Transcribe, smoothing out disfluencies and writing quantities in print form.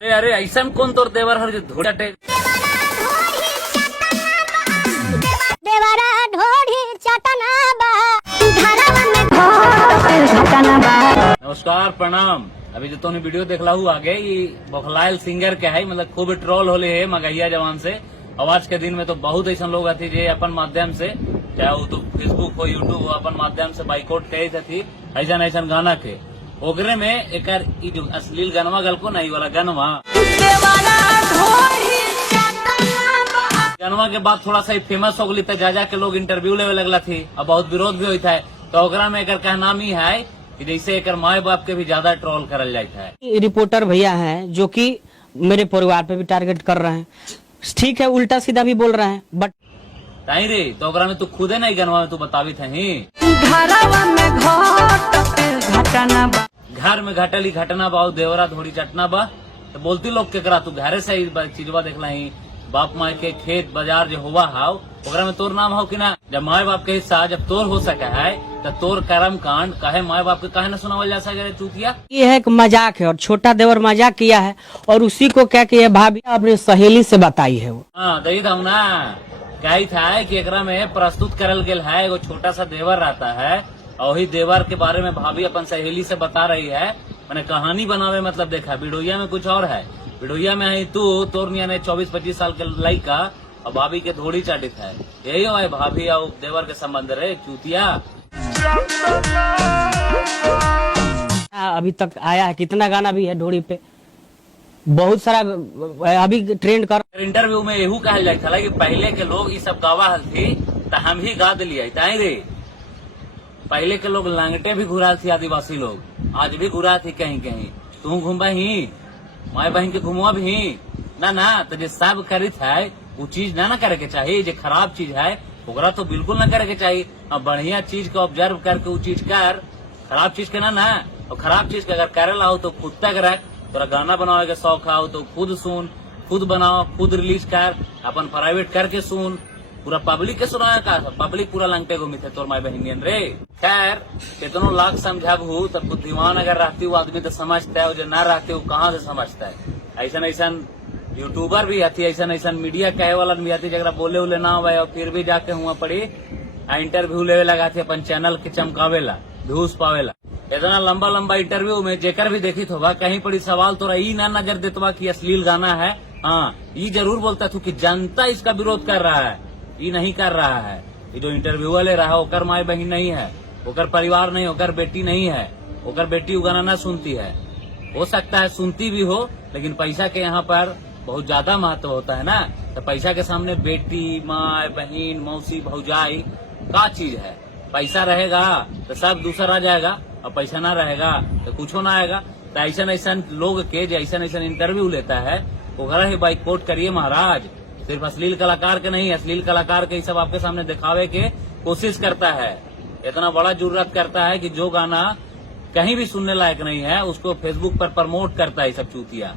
अरे ऐसा कौन तोर देवर हर जो धोड़ाटे देवरा ढोढ़ी चटना बा घरवा में घोट चटना बा। नमस्कार प्रणाम। अभी जो तूने वीडियो देखला हूँ आगे ये बखलायल सिंगर के है, मतलब खूब ट्रोल होले है मगहिया जवान से। और आज के दिन में तो बहुत ऐसा लोग आती जे अपन माध्यम से, चाहे वो तो फेसबुक हो यूट्यूब हो, अपन माध्यम से बाइकआउट करे थी ऐसा ऐसा गाना के। ओकरे में एक जो अश्लील गनवा गल को नहीं वाला गनवा के बाद थोड़ा सा फेमस हो गई तो जा के लोग इंटरव्यू लेवे लगला थी और बहुत विरोध भी होता है। तो ओकरा में एक कहना ही है कि जैसे एक माए बाप के भी ज्यादा ट्रोल करल जाता है। रिपोर्टर भैया हैं जो कि मेरे परिवार पे भी टारगेट कर रहे हैं। ठीक है, उल्टा सीधा भी बोल रहे हैं, बट नहीं रे तो ओकरा में तू खुदे नहीं गनवा में तू बतावी थे घर में घटली घटना बा देवरा थोड़ी चटना बा। तो बोलती लोग के करा तू घरे से ही चीजवा देखला ही बाप माए के खेत बाजार जो हुआ हाव ओकरा में तोर नाम हो कि ना। जब माए बाप के हिस्सा जब तोर हो सका है तो तोर कर्म कांड कहे माए बाप के कहे न सुनावल जा सके चूतिया। ये है एक मजाक है और छोटा देवर मजाक किया है और उसी को क्या कि भाभी अपनी सहेली से बताई है वो। हाँ दही दऊ ना कही था कि एकरा में प्रस्तुत करल गेल है एगो छोटा सा देवर रहता है और वही देवर के बारे में भाभी अपन सहेली से बता रही है। मैंने कहानी बनावे मतलब देखा वीडियोया में कुछ और है। वीडियोया में है तू तोर निया ने 24-25 साल के लड़का और भाभी के धोड़ी चाटित है। यही हो है भाभी और देवर के संबंध रे चूतिया। अभी तक आया है कितना गाना भी है ढोड़ी पे, बहुत सारा अभी ट्रेंड कर। इंटरव्यू में यहू कहल जाता था कि पहले के लोग ये सब गावा हल थी तो हम ही गा दिलिए ताई रे। पहले के लोग लांगटे भी घुरा थी, आदिवासी लोग आज भी घुरा थी कहीं कहीं। तू घूमबा ही माए बहन के घुमवा भी ना ना तो जो सब करित है वो चीज ना करे के चाहिए। जो खराब चीज है ओकरा तो बिल्कुल ना करे के चाहिए। अब बढ़िया चीज को ऑब्जर्व करके वो चीज कर, खराब चीज के ना। और खराब चीज के अगर करे ला हो तो खुद तक रख। तोरा गाना बनावे के शौक हो तो खुद सुन, खुद बनाओ, खुद रिलीज कर, अपन प्राइवेट करके सुन। पूरा पब्लिक के सुनाया का पब्लिक पूरा लंगटे घूमी थे तोर माई बहनियन रे। खैर कितनों लाख समझाब हूँ तब बुद्धिमान अगर रहती हूँ आदमी तो समझता है, और जो ना रहते हो कहाँ से समझता है। ऐसा ऐसा यूट्यूबर भी आती, ऐसा मीडिया कहे वाला भी आती जरा बोले उले ना हुआ और फिर भी जाके हुआ पड़ी इंटरव्यू लेवे लगा थे अपन चैनल के चमकावेला व्यूज पावेला। इतना लंबा लंबा इंटरव्यू में जेकर भी देखी थोबा कहीं पड़ी सवाल तोरा ई ना नजर देतवा कि अश्लील गाना है। हाँ ये जरूर बोलता था कि जनता इसका विरोध कर रहा है, ये नहीं कर रहा है। ये जो इंटरव्यू वाले रहा ओकर माए बहन नहीं है, ओकर परिवार नहीं, ओकर बेटी नहीं है, ओकर बेटी गाना ना सुनती है। हो सकता है सुनती भी हो लेकिन पैसा के यहाँ पर बहुत ज्यादा महत्व होता है ना। तो पैसा के सामने बेटी माए बहन मौसी भौजाई का चीज है। पैसा रहेगा तो सब दूसरा आ जाएगा और पैसा ना रहेगा तो कुछ ना आएगा। तो ऐसा लोग के जो ऐसा इंटरव्यू लेता है ओकरा ही बाइकआउट करिए महाराज। सिर्फ अश्लील कलाकार के नहीं, अश्लील कलाकार के सब आपके सामने दिखावे के कोशिश करता है। इतना बड़ा जरूरत करता है कि जो गाना कहीं भी सुनने लायक नहीं है उसको फेसबुक पर प्रमोट करता है सब चूतिया।